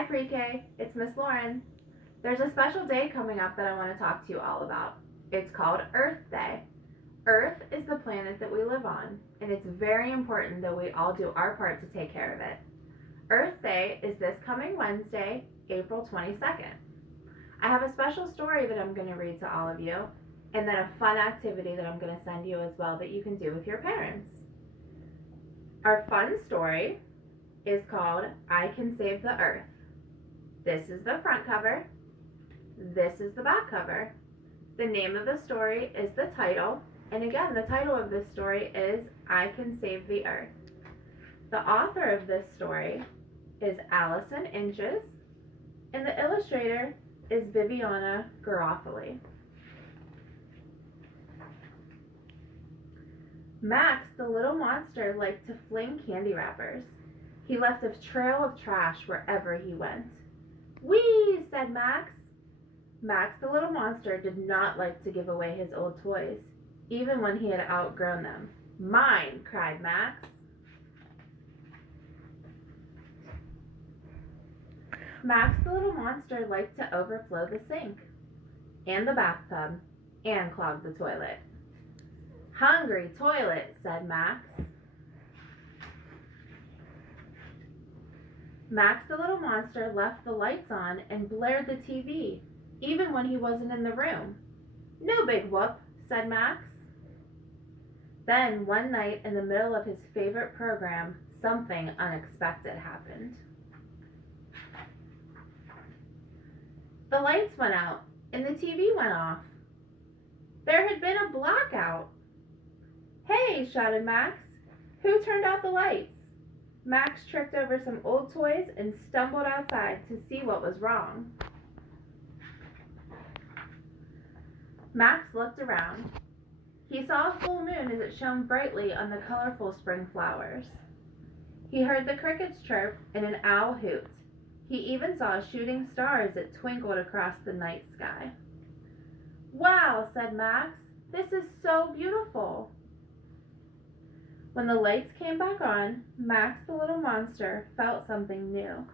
Hi Pre-K, it's Miss Lauren. There's a special day coming up that I want to talk to you all about. It's called Earth Day. Earth is the planet that we live on, and it's very important that we all do our part to take care of it. Earth Day is this coming Wednesday, April 22nd. I have a special story that I'm going to read to all of you, and then a fun activity that I'm going to send you as well that you can do with your parents. Our fun story is called I Can Save the Earth. This is the front cover. This is the back cover. The name of the story is the title. And again, the title of this story is I Can Save the Earth. The author of this story is Allison Inches, and the illustrator is Viviana Garofoli. Max, the little monster, liked to fling candy wrappers. He left a trail of trash wherever he went. Whee, said Max. Max, the little monster, did not like to give away his old toys, even when he had outgrown them. Mine, cried Max. Max, the little monster, liked to overflow the sink, and the bathtub, and clog the toilet. Hungry toilet, said Max. Max, the little monster, left the lights on and blared the TV, even when he wasn't in the room. No big whoop, said Max. Then, one night in the middle of his favorite program, something unexpected happened. The lights went out and the TV went off. There had been a blackout. Hey, shouted Max. Who turned out the lights? Max tripped over some old toys and stumbled outside to see what was wrong. Max looked around. He saw a full moon as it shone brightly on the colorful spring flowers. He heard the crickets chirp and an owl hoot. He even saw a shooting star as it twinkled across the night sky. Wow, said Max. This is so beautiful. When the lights came back on, Max the little monster felt something new.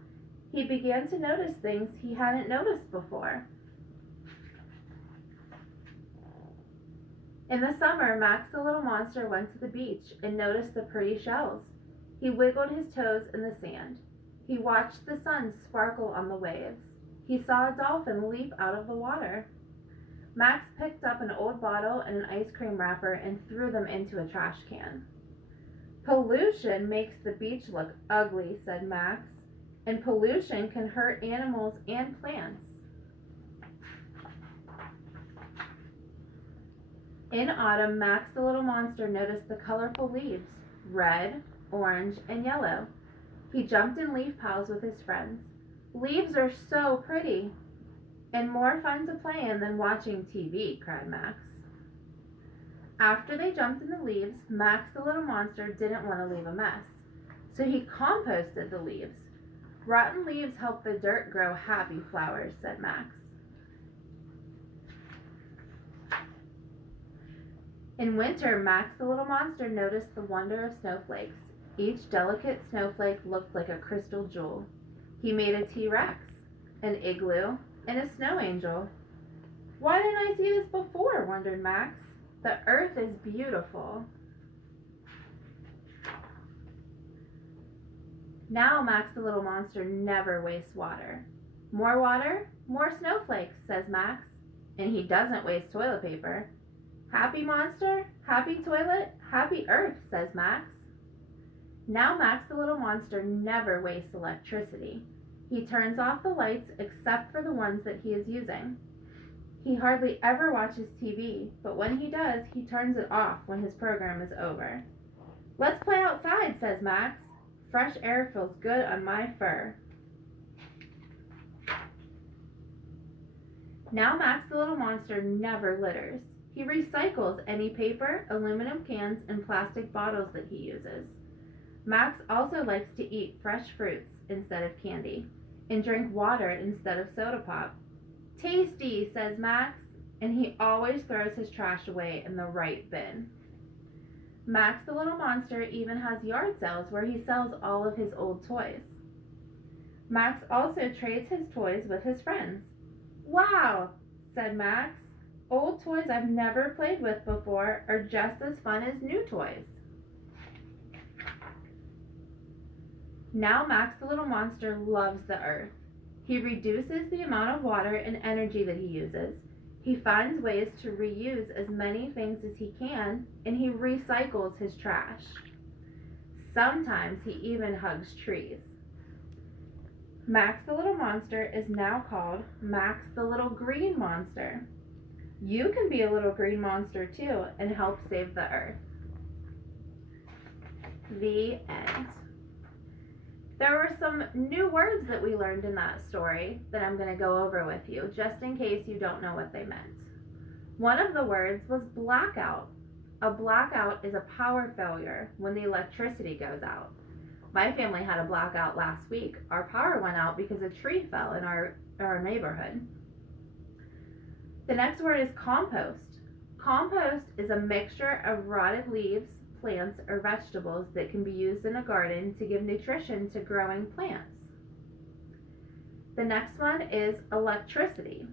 He began to notice things he hadn't noticed before. In the summer, Max the little monster went to the beach and noticed the pretty shells. He wiggled his toes in the sand. He watched the sun sparkle on the waves. He saw a dolphin leap out of the water. Max picked up an old bottle and an ice cream wrapper and threw them into a trash can. Pollution makes the beach look ugly, said Max, and pollution can hurt animals and plants. In autumn, Max the little monster noticed the colorful leaves, red, orange, and yellow. He jumped in leaf piles with his friends. Leaves are so pretty, and more fun to play in than watching TV, cried Max. After they jumped in the leaves, Max the little monster didn't want to leave a mess, so he composted the leaves. Rotten leaves help the dirt grow happy flowers, said Max. In winter, Max the little monster noticed the wonder of snowflakes. Each delicate snowflake looked like a crystal jewel. He made a T-Rex, an igloo, and a snow angel. Why didn't I see this before, wondered Max. The earth is beautiful. Now Max the little monster never wastes water. More snowflakes, says Max. And he doesn't waste toilet paper. Happy monster, happy toilet, happy earth, says Max. Now Max the little monster never wastes electricity. He turns off the lights except for the ones that he is using. He hardly ever watches TV, but when he does, he turns it off when his program is over. Let's play outside, says Max. Fresh air feels good on my fur. Now Max the little monster never litters. He recycles any paper, aluminum cans, and plastic bottles that he uses. Max also likes to eat fresh fruits instead of candy, and drink water instead of soda pop. Tasty, says Max, and he always throws his trash away in the right bin. Max the little monster even has yard sales where he sells all of his old toys. Max also trades his toys with his friends. Wow, said Max. Old toys I've never played with before are just as fun as new toys. Now Max the little monster loves the earth. He reduces the amount of water and energy that he uses. He finds ways to reuse as many things as he can, and he recycles his trash. Sometimes he even hugs trees. Max the little monster is now called Max the little green monster. You can be a little green monster too and help save the earth. The end. There were some new words that we learned in that story that I'm going to go over with you, just in case you don't know what they meant. One of the words was blackout. A blackout is a power failure when the electricity goes out. My family had a blackout last week. Our power went out because a tree fell in our neighborhood. The next word is compost. Compost is a mixture of rotted leaves, plants, or vegetables that can be used in a garden to give nutrition to growing plants. The next one is electricity.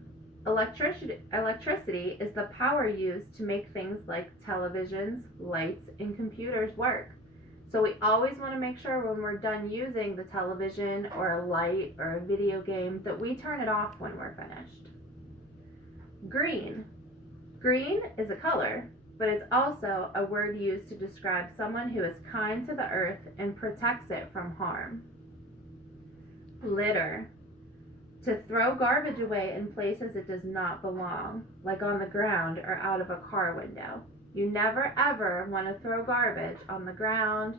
Electricity is the power used to make things like televisions, lights, and computers work. So we always want to make sure when we're done using the television or a light or a video game that we turn it off when we're finished. Green. Green is a color, but it's also a word used to describe someone who is kind to the earth and protects it from harm. Litter. To throw garbage away in places it does not belong, like on the ground or out of a car window. You never ever want to throw garbage on the ground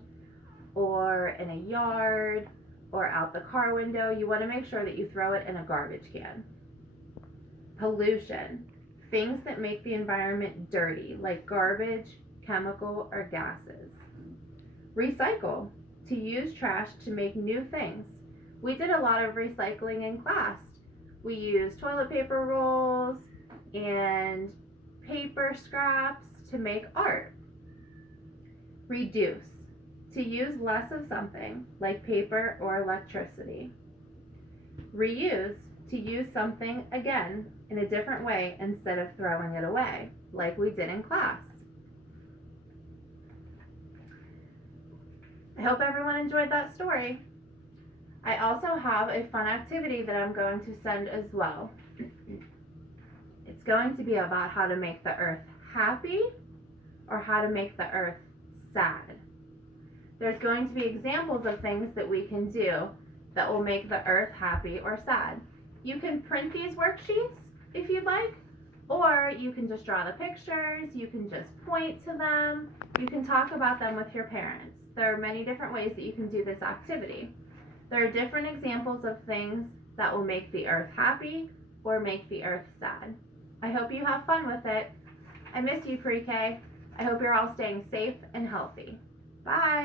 or in a yard or out the car window. You want to make sure that you throw it in a garbage can. Pollution. Things that make the environment dirty, like garbage, chemical, or gases. Recycle. To use trash to make new things. We did a lot of recycling in class. We used toilet paper rolls and paper scraps to make art. Reduce. To use less of something, like paper or electricity. Reuse. To use something again in a different way instead of throwing it away, like we did in class. I hope everyone enjoyed that story. I also have a fun activity that I'm going to send as well. It's going to be about how to make the earth happy or how to make the earth sad. There's going to be examples of things that we can do that will make the earth happy or sad. You can print these worksheets if you'd like, or you can just draw the pictures, you can just point to them, you can talk about them with your parents. There are many different ways that you can do this activity. There are different examples of things that will make the earth happy or make the earth sad. I hope you have fun with it. I miss you, pre-K. I hope you're all staying safe and healthy. Bye.